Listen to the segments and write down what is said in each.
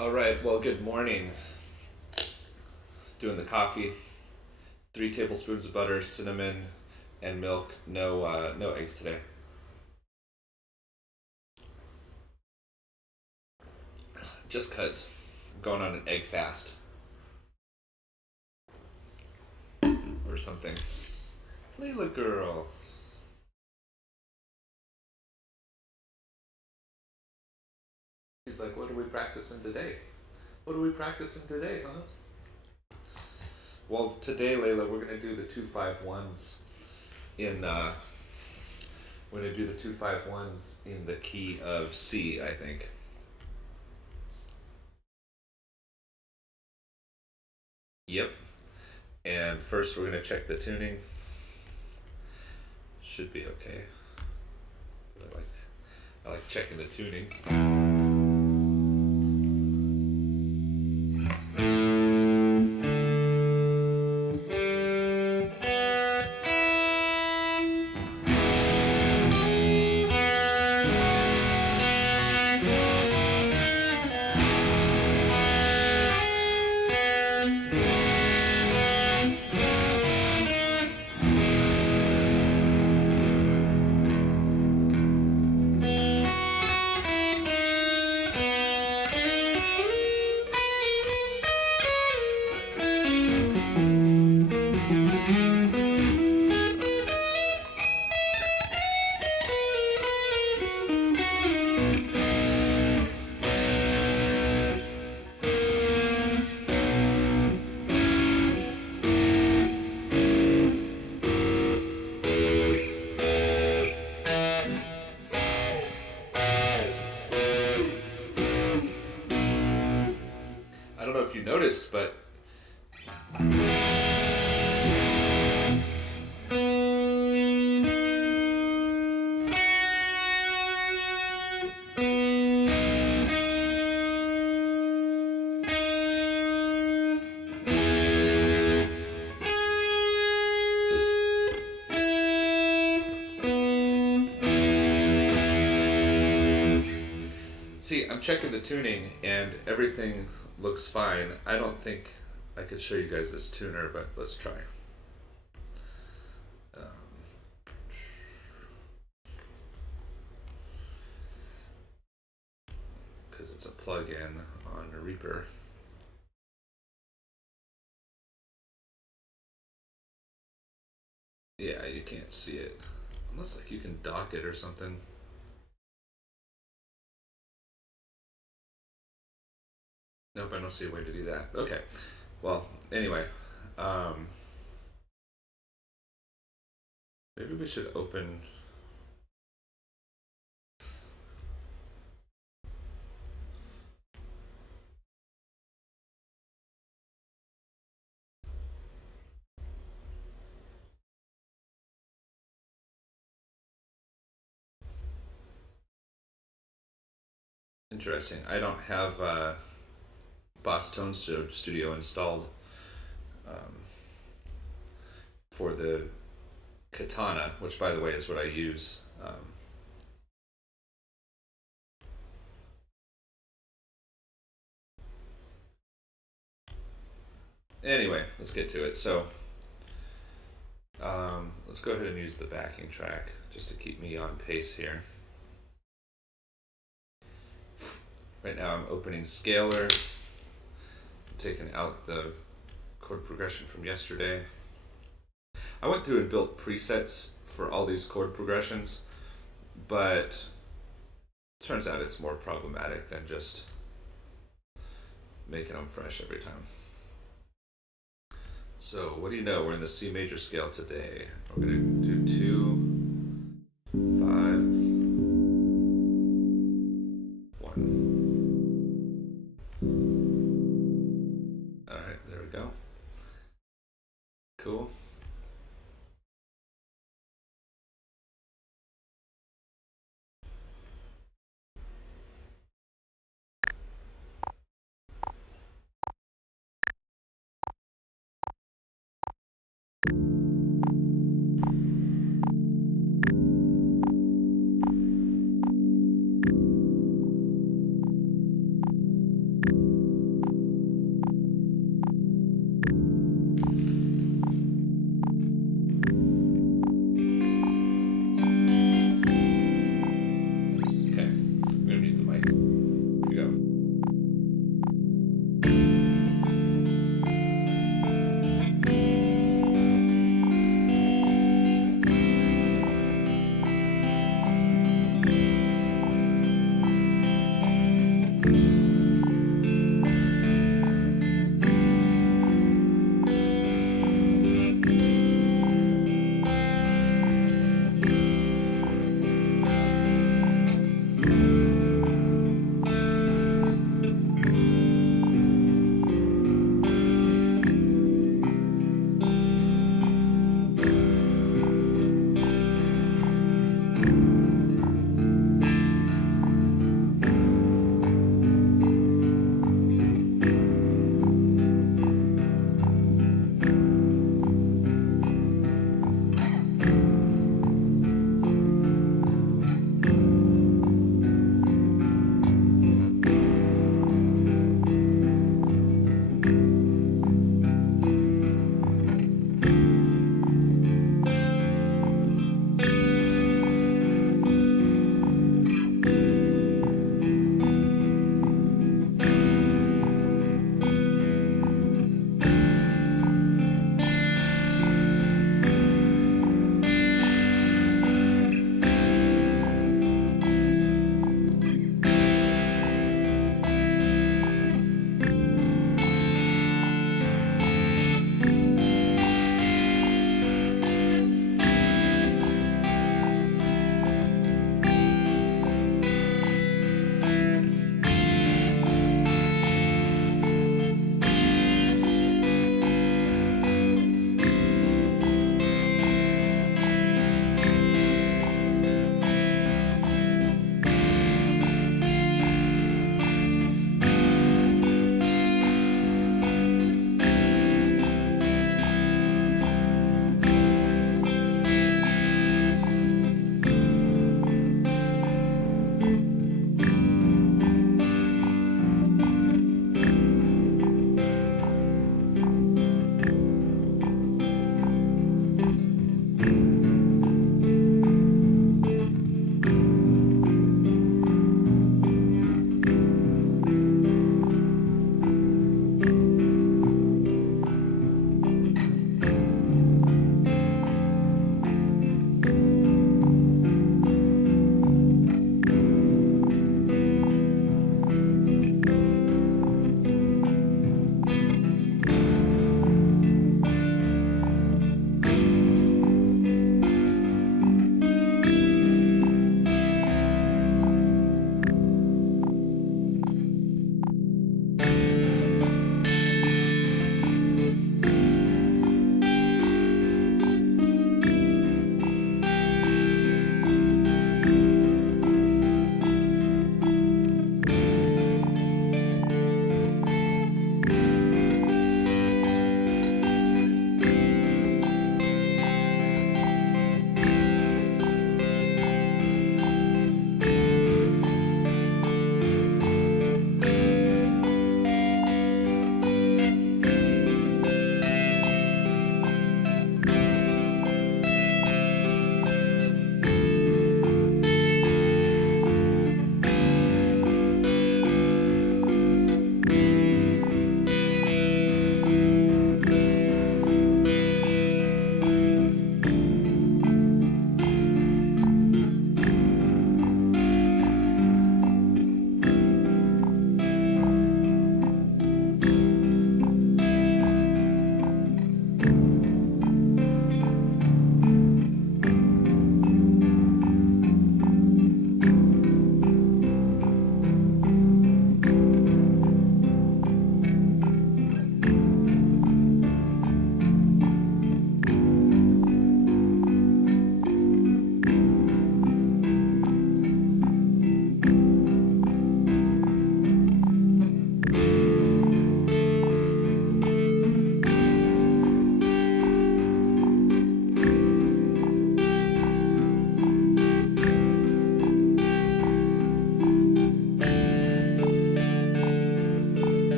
All right, well, good morning. Doing the coffee. 3 tablespoons of butter, cinnamon, and milk. No eggs today. Just cause I'm going on an egg fast or something. Layla girl. She's like, what are we practicing today? What are we practicing today, huh? Well, today, Layla, we're gonna do the 2-5-1s in. We're gonna do the 2-5-1s in the key of C, I think. Yep. And first, we're gonna check the tuning. Should be okay. But I like checking the tuning. I don't know if you noticed, but see, I'm checking the tuning and everything looks fine. I don't think I could show you guys this tuner, but let's try. Because it's a plug-in on Reaper. Yeah, you can't see it. Unless like you can dock it or something. Nope, I don't see a way to do that. Okay. Well, anyway. Um, Maybe we should open. Interesting. I don't have Boss Tone Studio installed um, for the Katana, which by the way is what I use. Anyway, let's get to it. So let's go ahead and use the backing track just to keep me on pace here. Right now I'm opening Scalar, taking out the chord progression from yesterday. I went through and built presets for all these chord progressions, but turns out it's more problematic than just making them fresh every time. So what do you know? We're in the C major scale today. We're going to do 2, 5, 1. All right, there we go. Cool.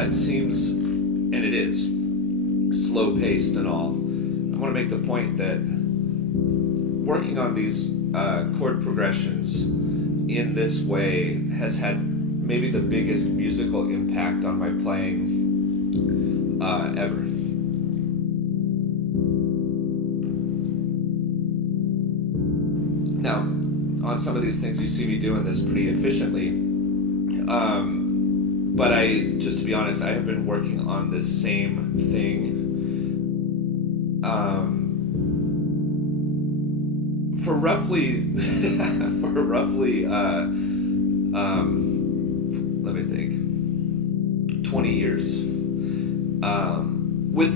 that seems, and it is, slow paced and all, I want to make the point that working on these chord progressions in this way has had maybe the biggest musical impact on my playing ever. Now, on some of these things, you see me doing this pretty efficiently. But just to be honest, I have been working on this same thing for roughly, let me think, 20 years. With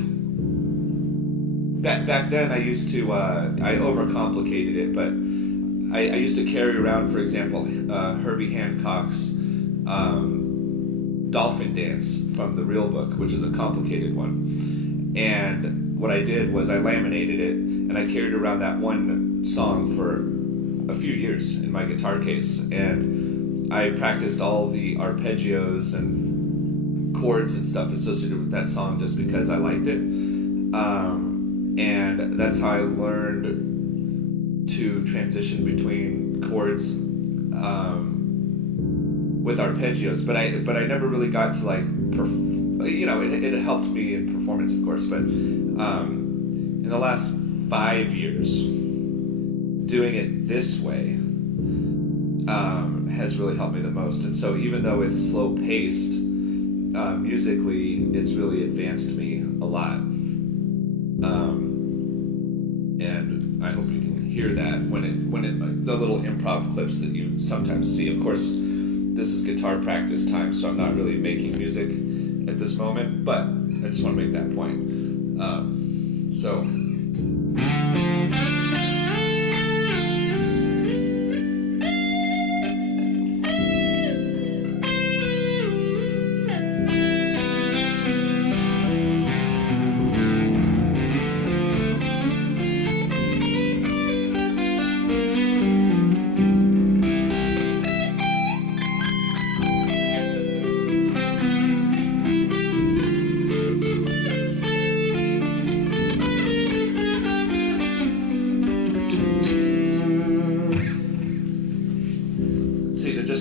back then, I used to I overcomplicated it, but I used to carry around, for example, Herbie Hancock's Dolphin Dance from the Real Book, which is a complicated one. And what I did was I laminated it, and I carried around that one song for a few years in my guitar case. And I practiced all the arpeggios and chords and stuff associated with that song just because I liked it. And that's how I learned to transition between chords with arpeggios, but I never really got to like it helped me in performance, of course, but in the last 5 years doing it this way has really helped me the most. And so even though it's slow paced, musically it's really advanced me a lot, and I hope you can hear that when it the little improv clips that you sometimes see. Of course, this is guitar practice time, so I'm not really making music at this moment, but I just want to make that point. So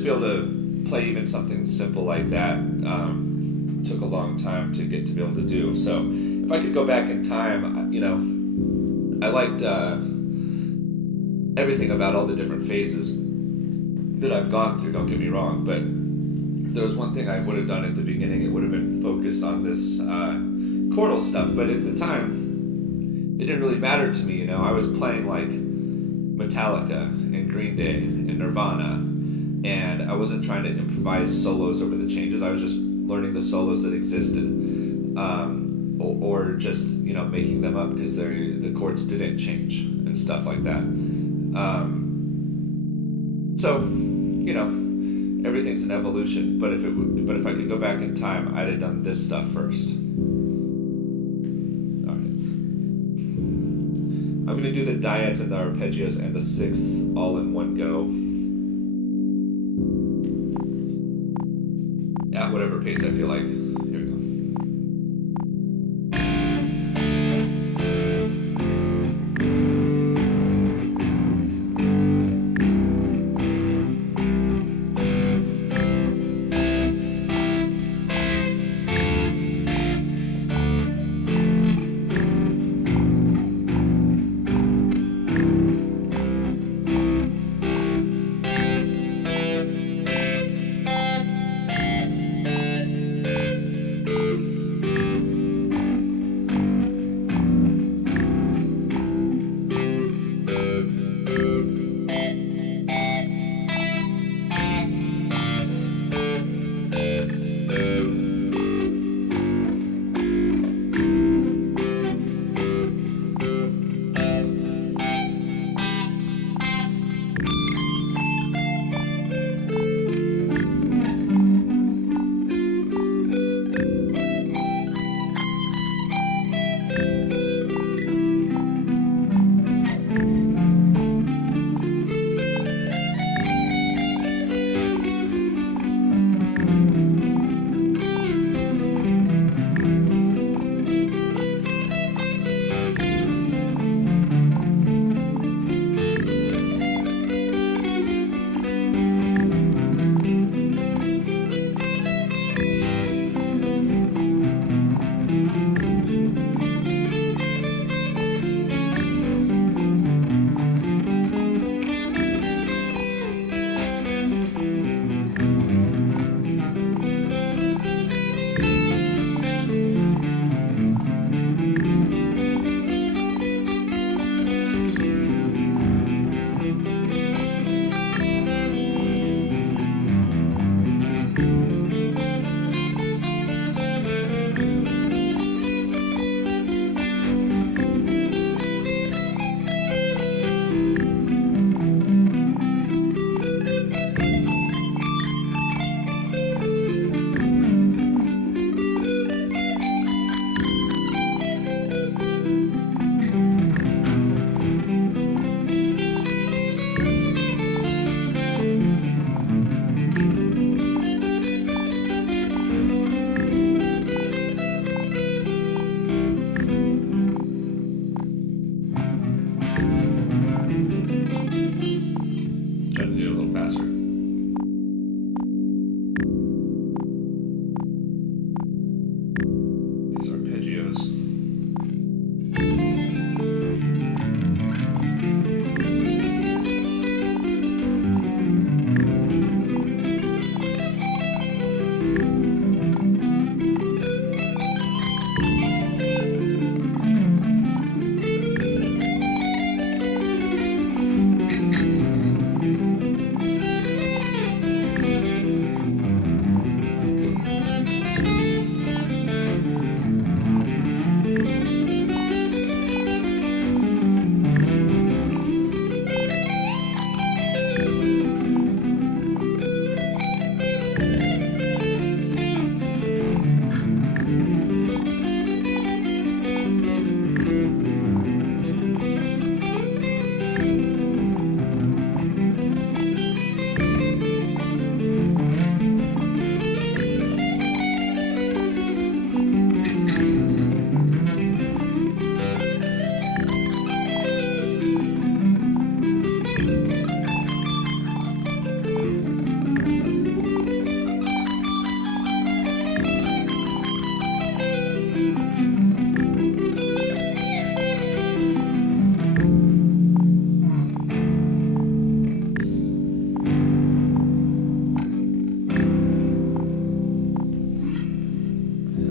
be able to play even something simple like that took a long time to get to be able to do. So if I could go back in time, I liked everything about all the different phases that I've gone through, don't get me wrong, but if there was one thing I would have done at the beginning, it would have been focused on this chordal stuff. But at the time, it didn't really matter to me. I was playing like Metallica and Green Day and Nirvana, and I wasn't trying to improvise solos over the changes. I was just learning the solos that existed, or just making them up because the chords didn't change and stuff like that. So everything's an evolution. But if I could go back in time, I'd have done this stuff first. All right. I'm going to do the dyads and the arpeggios and the sixths all in one go. At whatever pace I feel like. Here we go.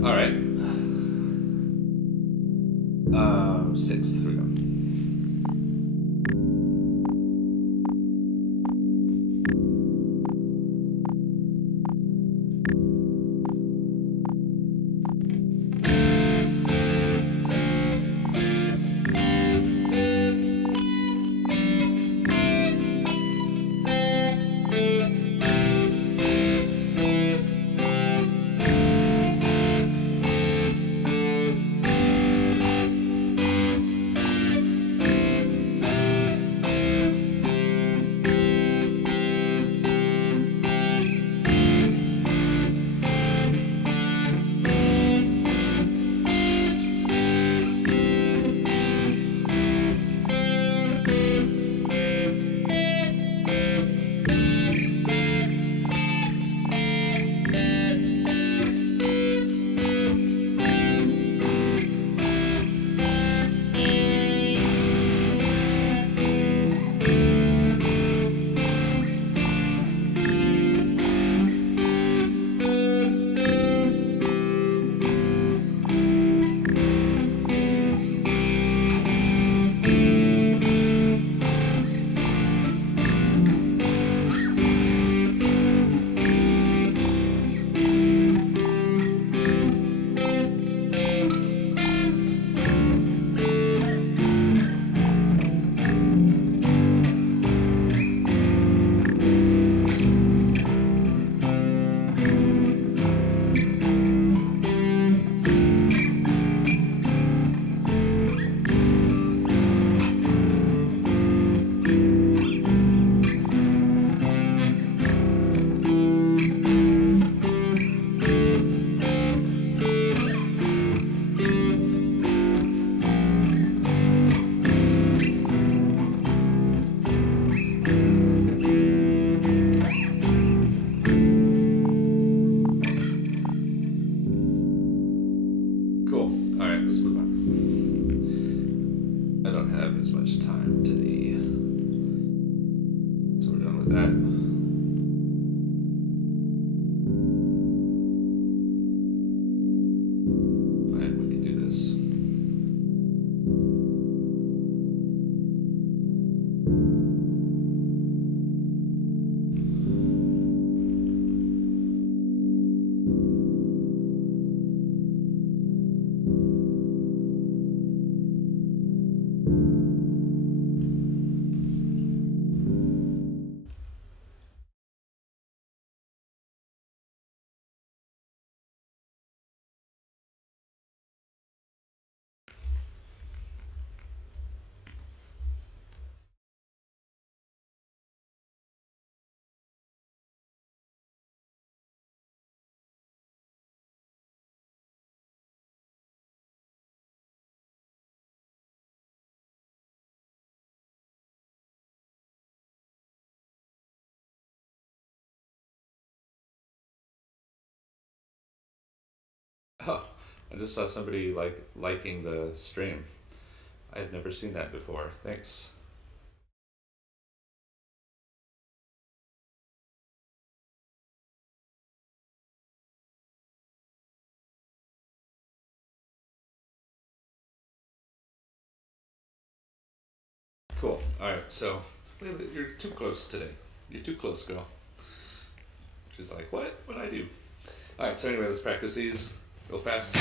All right. 6. Here we go. Oh, I just saw somebody liking the stream. I had never seen that before. Thanks. Cool. All right. So, Layla, you're too close today. You're too close, girl. She's like, what? What'd I do? All right. So anyway, let's practice these real fast.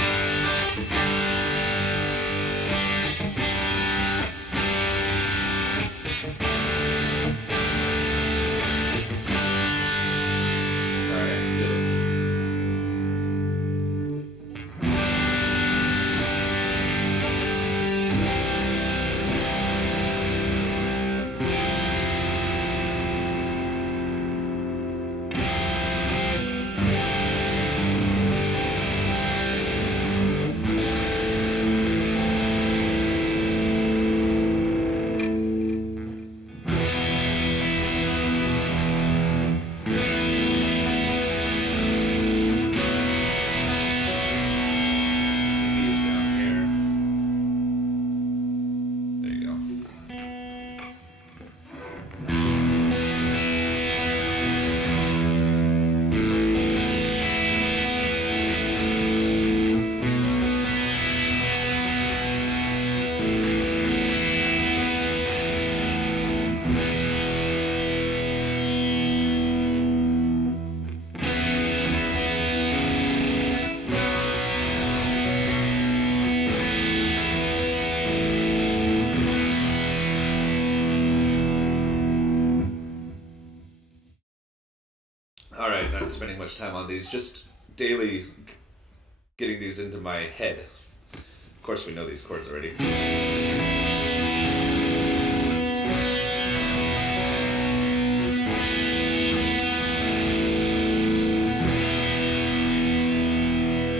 spending much time on these, just daily getting these into my head. Of course, we know these chords already.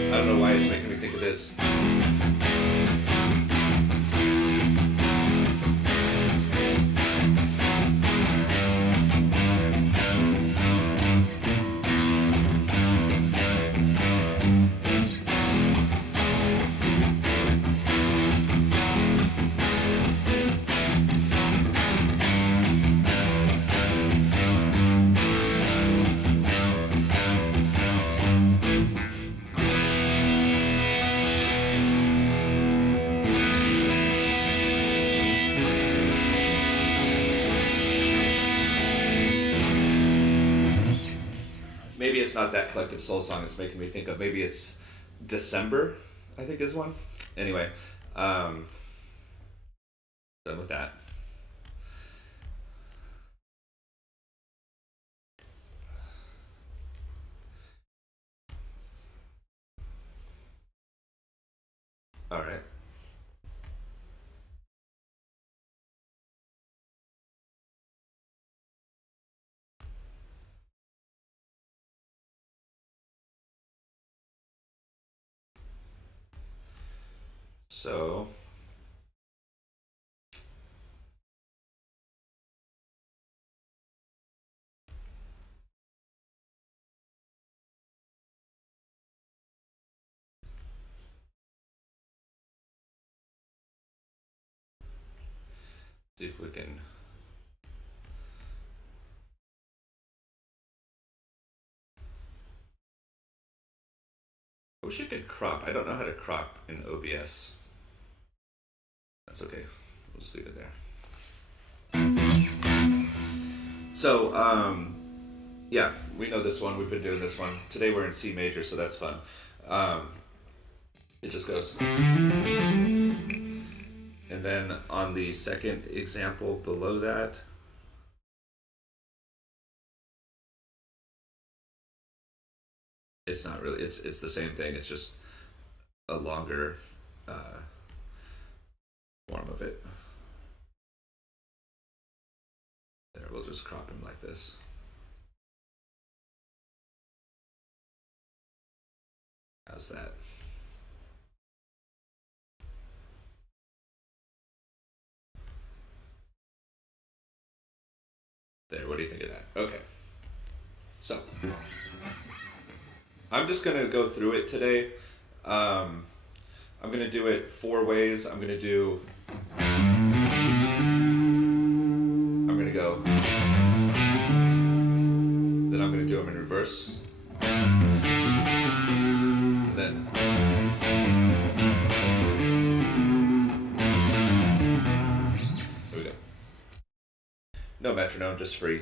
I don't know why it's making me think of this. Maybe it's not that Collective Soul song it's making me think of. Maybe it's December, I think is one. Anyway, done with that. All right. So see if we can. I wish you could crop. I don't know how to crop in OBS. That's okay. We'll just leave it there. So, yeah, we know this one. We've been doing this one. Today we're in C major, so that's fun. It just goes. And then on the second example below that, it's not really, it's the same thing. It's just a longer form of it. There, we'll just crop him like this. How's that? There, what do you think of that? Okay. So, I'm just going to go through it today. I'm going to do it 4 ways. I'm going to go. Then I'm going to do them in reverse. And then. Here we go. No metronome, just free.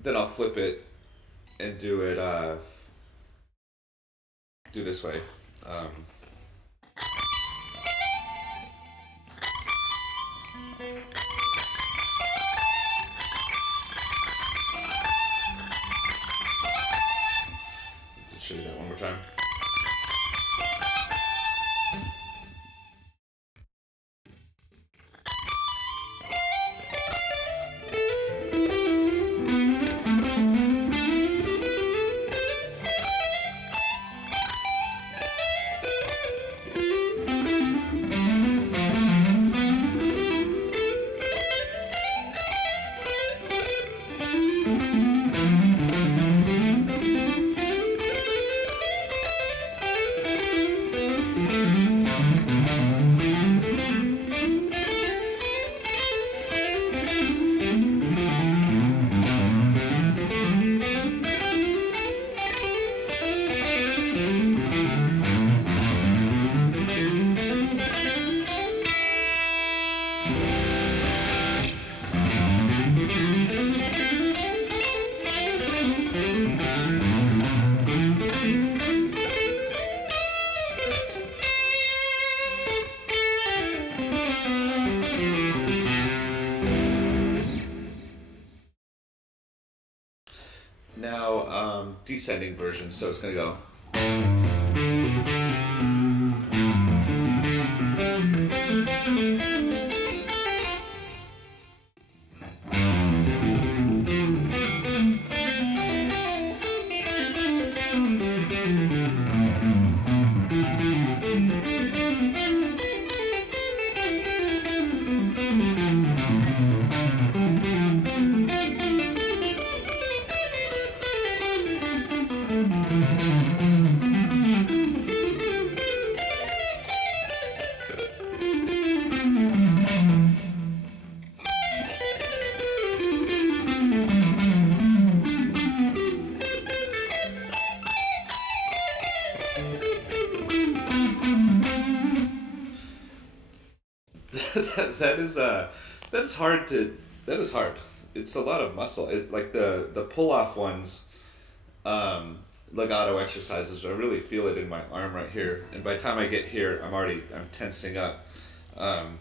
Then I'll flip it and do it, do this way. Let's show you that one more time. descending version, so it's going to go. That is hard to that is hard. It's a lot of muscle. Like the pull off ones, legato exercises. I really feel it in my arm right here, and by the time I get here, I'm tensing up. Um,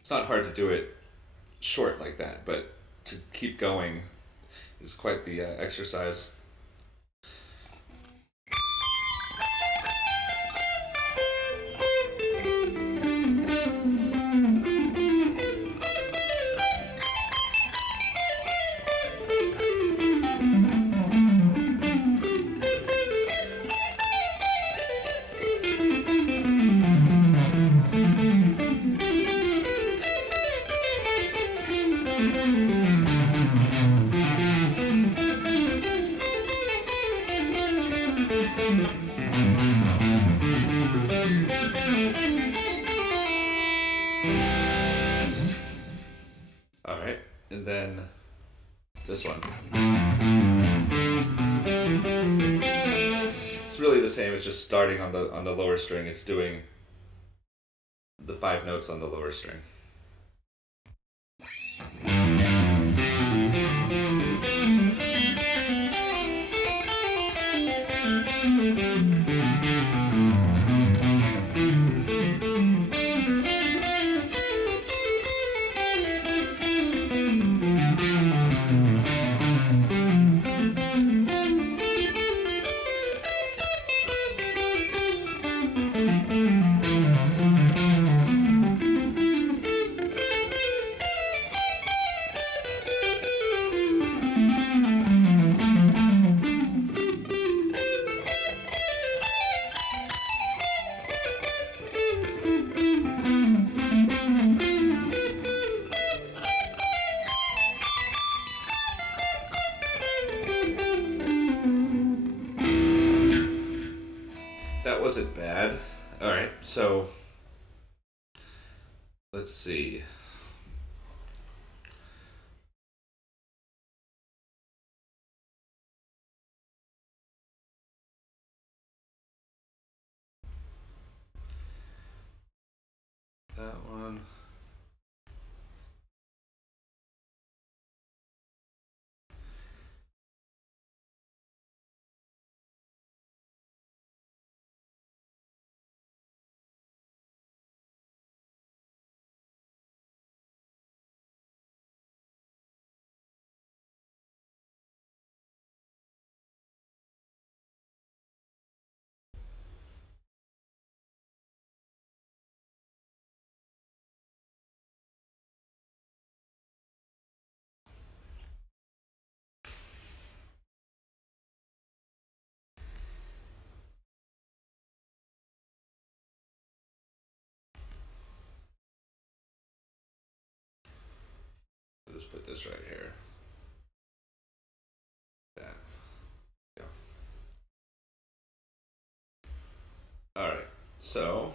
it's not hard to do it short like that, but to keep going is quite the exercise. All right, and then this one. It's really the same. It's just starting on the lower string. It's doing the 5 notes on the lower string. That wasn't bad. All right, so let's see. That one. I'll just put this right here. That. Yeah. All right. So.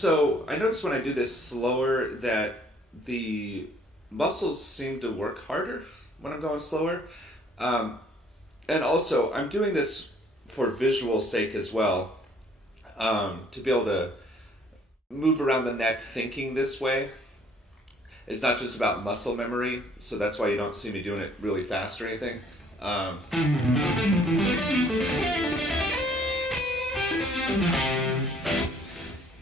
So I notice when I do this slower that the muscles seem to work harder when I'm going slower. Um, and also, I'm doing this for visual sake as well, to be able to move around the neck thinking this way. It's not just about muscle memory, so that's why you don't see me doing it really fast or anything. Um,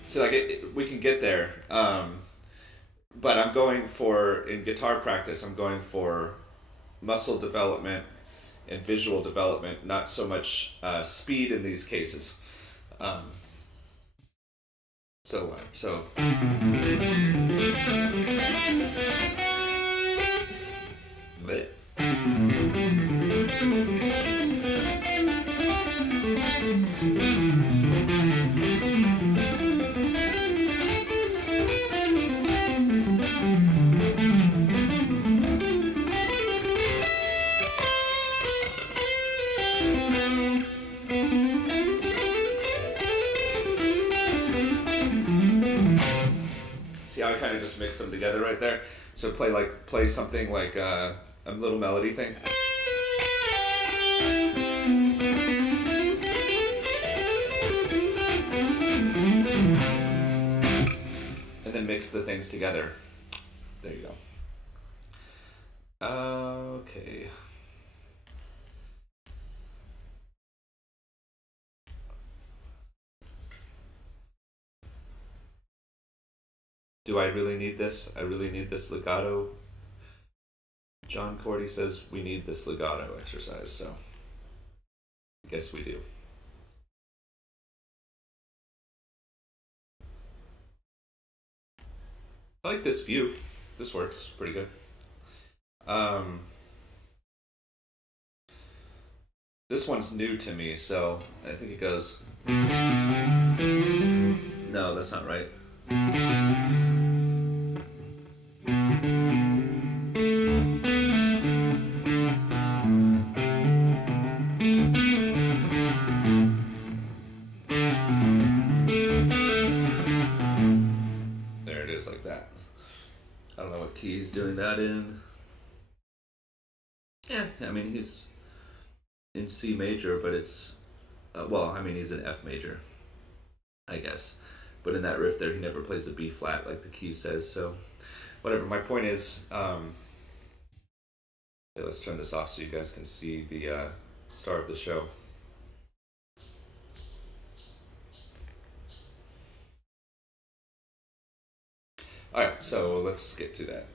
so like we can get there, but I'm going for in guitar practice. I'm going for muscle development and visual development, not so much speed in these cases. Um, so. Bleh. See how I kind of just mixed them together right there? So play something like a little melody thing. And then mix the things together. There you go. Okay. Do I really need this? I really need this legato. John Cordy says we need this legato exercise, so I guess we do. I like this view. This works pretty good. This one's new to me, so I think it goes. No, that's not right. There it is, like that. I don't know what key he's doing that in. Yeah, I mean, he's in C major, but it's, well, I mean, he's in F major, I guess. But in that riff there, he never plays a B flat like the key says, so whatever. My point is, okay, let's turn this off so you guys can see the star of the show. Alright, so let's get to that.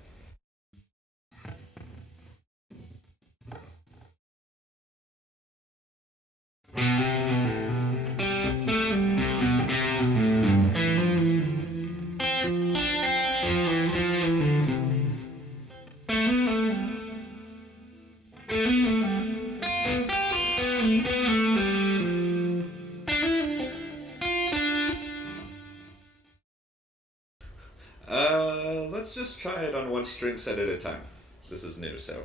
Let's just try it on one string set at a time. This is new, so.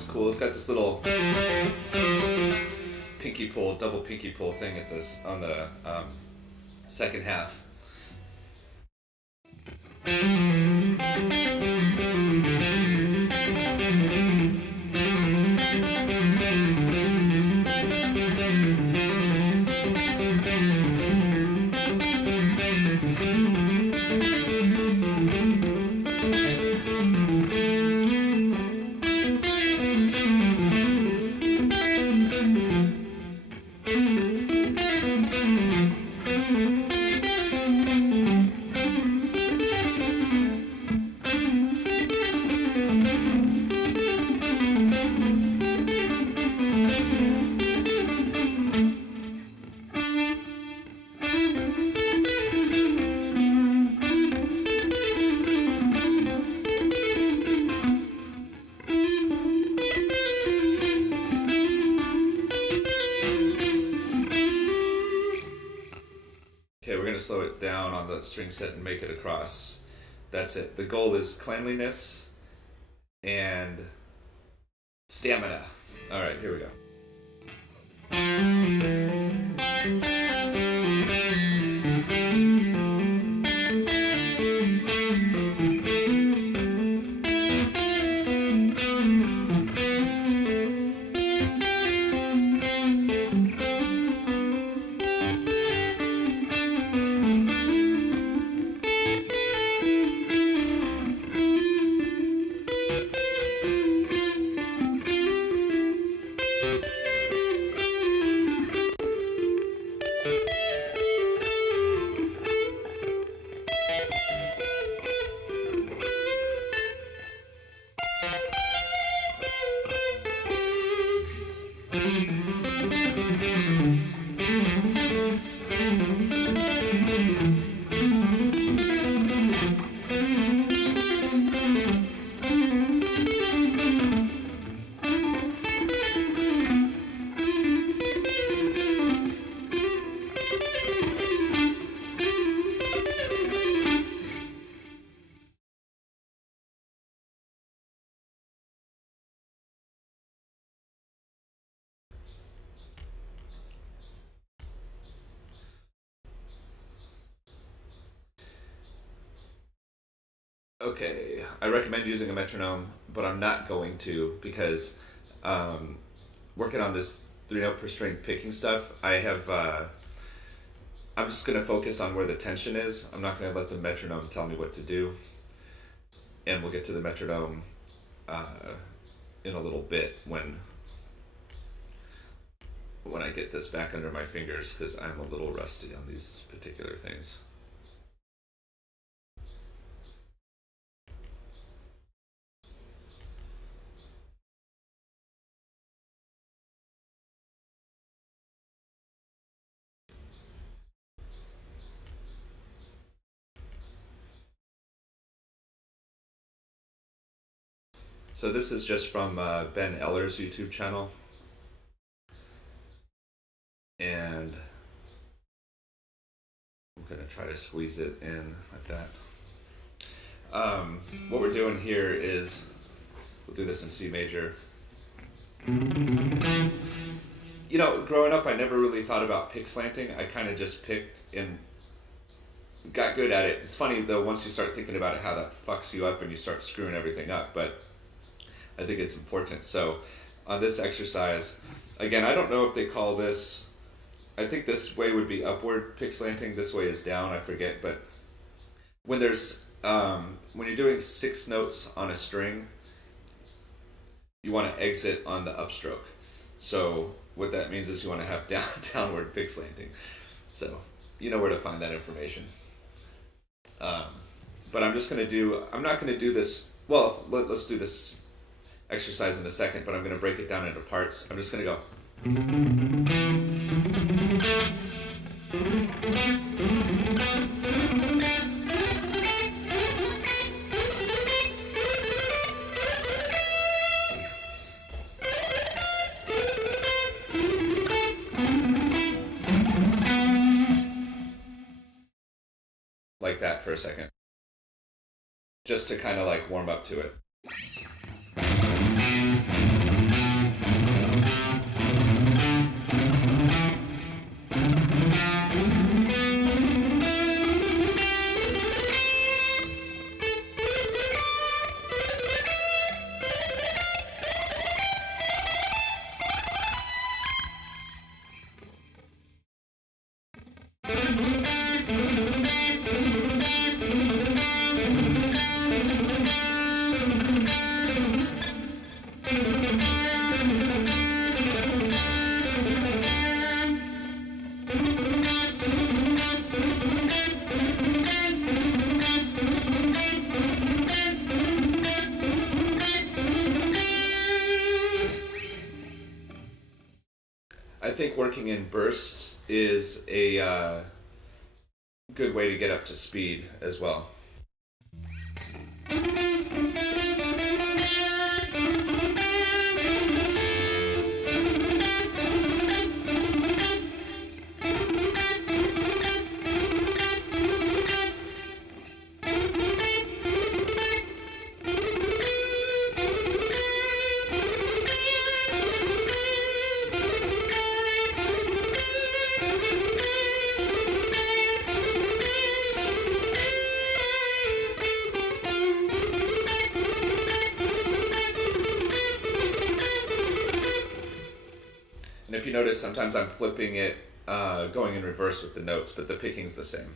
one's cool. It's got this little pinky pull, double pinky pull thing at this on the second half. Okay, we're going to slow it down on the string set and make it across. That's it. The goal is cleanliness and stamina. All right, here we go. Okay, I recommend using a metronome, but I'm not going to because working on this 3 note per string picking stuff, I'm just going to focus on where the tension is. I'm not going to let the metronome tell me what to do. And we'll get to the metronome in a little bit when I get this back under my fingers, because I'm a little rusty on these particular things. So this is just from Ben Eller's YouTube channel. And I'm going to try to squeeze it in like that. What we're doing here is, we'll do this in C major. You know, growing up, I never really thought about pick slanting. I kind of just picked and got good at it. It's funny though, once you start thinking about it, how that fucks you up and you start screwing everything up, but I think it's important. So on this exercise, again, I don't know if they call this, I think this way would be upward pick slanting, this way is down, I forget, but when there's, when you're doing 6 notes on a string, you want to exit on the upstroke. So what that means is you want to have downward pick slanting. So you know where to find that information. But I'm just going to do, I'm not going to do this, well, let's do this exercise in a second, but I'm going to break it down into parts. I'm just going to go. Like that for a second. Just to kind of like warm up to it. I think working in bursts is a good way to get up to speed as well. And if you notice, sometimes I'm flipping it, going in reverse with the notes, but the picking's the same.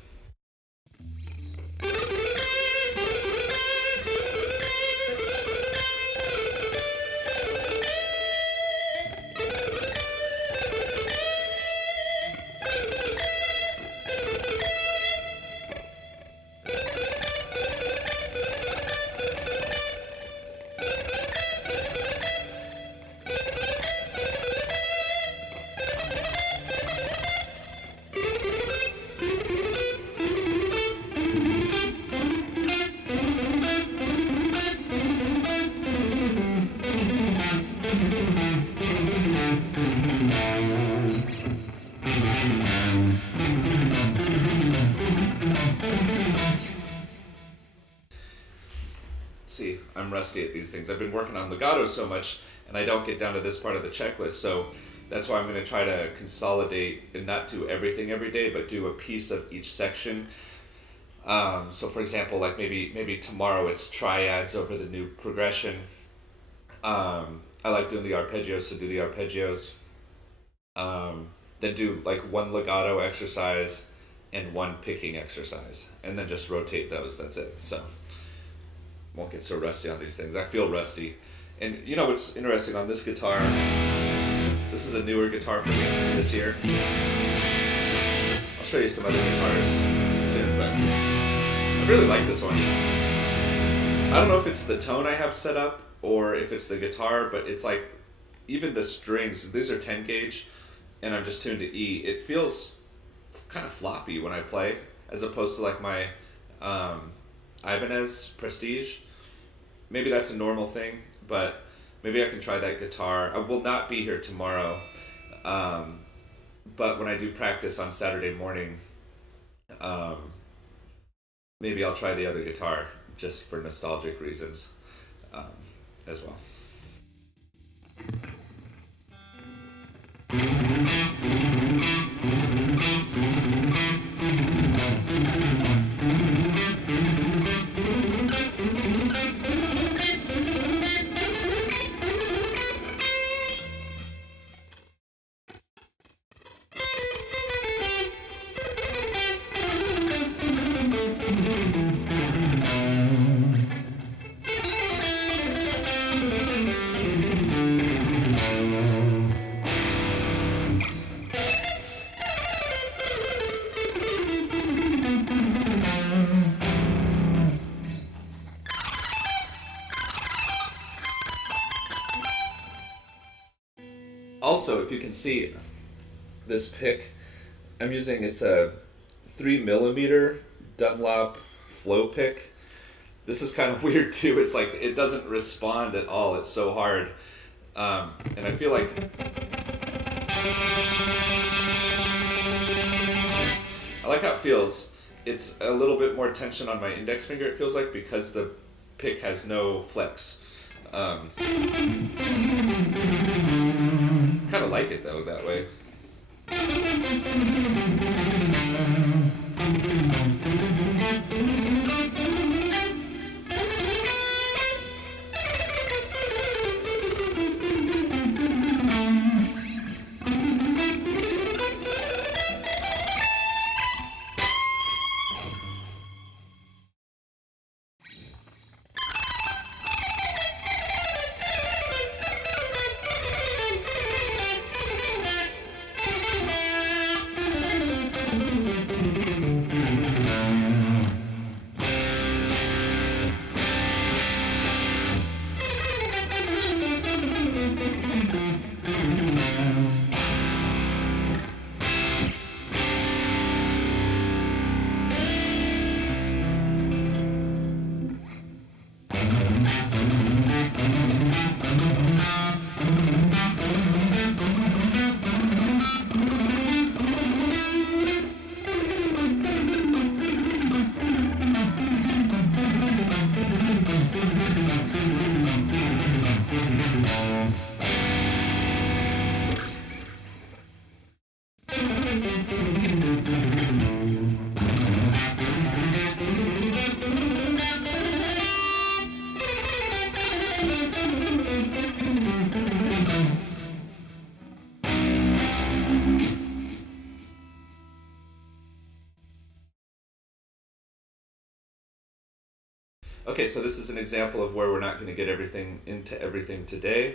See, I'm rusty at these things. I've been working on legato so much, and I don't get down to this part of the checklist. So that's why I'm going to try to consolidate and not do everything every day, but do a piece of each section. So for example, like maybe tomorrow it's triads over the new progression. I like doing the arpeggios, so do the arpeggios. Then do like one legato exercise and one picking exercise, and then just rotate those. That's it. So won't get so rusty on these things. I feel rusty. And you know what's interesting on this guitar? This is a newer guitar for me this year. I'll show you some other guitars soon, but I really like this one. I don't know if it's the tone I have set up or if it's the guitar, but it's like even the strings, these are 10 gauge and I'm just tuned to E. It feels kind of floppy when I play as opposed to like my Ibanez Prestige. Maybe that's a normal thing, but maybe I can try that guitar. I will not be here tomorrow, but when I do practice on Saturday morning, maybe I'll try the other guitar just for nostalgic reasons as well. Also, if you can see this pick, I'm using, it's a 3mm Dunlop flow pick. This is kind of weird too. It's like it doesn't respond at all. It's so hard. And I feel like I like how it feels. It's a little bit more tension on my index finger, it feels like, because the pick has no flex. Kind of like it though that way. Okay, so this is an example of where we're not going to get everything into everything today,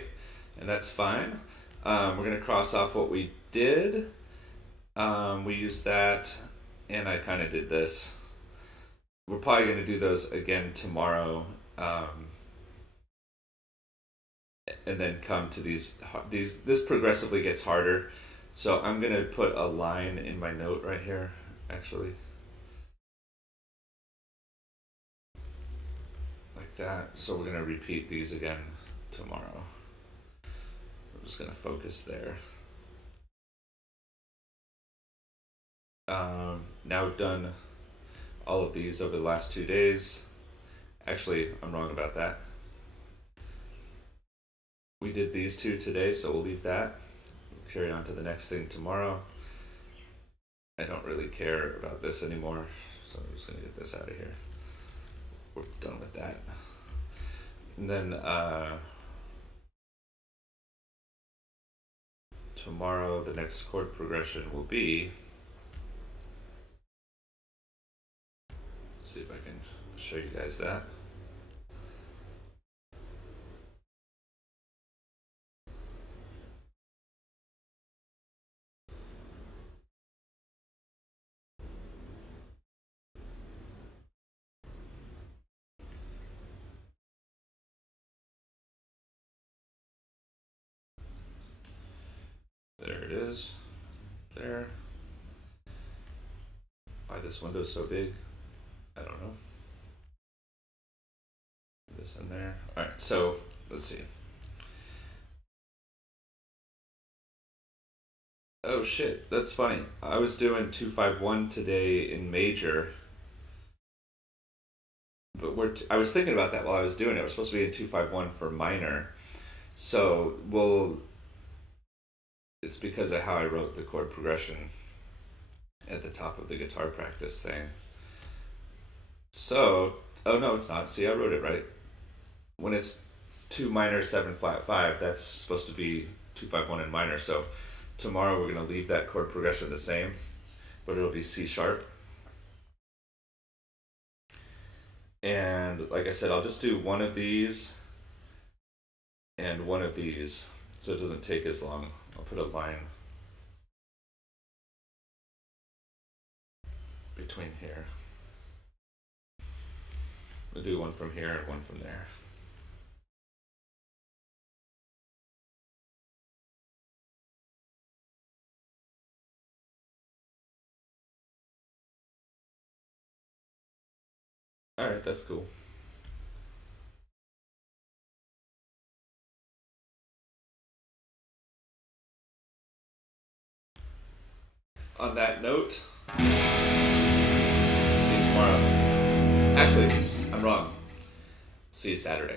and that's fine. We're going to cross off what we did. We used that, and I kind of did this. We're probably going to do those again tomorrow, and then come to these. This progressively gets harder, so I'm going to put a line in my note right here, actually, like that. So we're going to repeat these again tomorrow. I'm just going to focus there. Now we've done all of these over the last 2 days. Actually, I'm wrong about that. We did these two today, so we'll leave that. We'll carry on to the next thing tomorrow. I don't really care about this anymore, so I'm just going to get this out of here. We're done with that. And then tomorrow, the next chord progression will be. Let's see if I can show you guys that. There it is. There. Why this window's so big? I don't know. This in there. Alright, so let's see. Oh shit, that's funny. I was doing 251 today in major, but I was thinking about that while I was doing it. It was supposed to be in 251 for minor. So it's because of how I wrote the chord progression at the top of the guitar practice thing. So, oh no, it's not. See, I wrote it right. When it's 2 minor, 7 flat 5, that's supposed to be 251 in minor. So tomorrow we're going to leave that chord progression the same, but it'll be C sharp. And like I said, I'll just do one of these and one of these, so it doesn't take as long. I'll put a line between here. We'll do one from here and one from there. Alright, that's cool. On that note, see you tomorrow. Actually, I'm wrong. See you Saturday.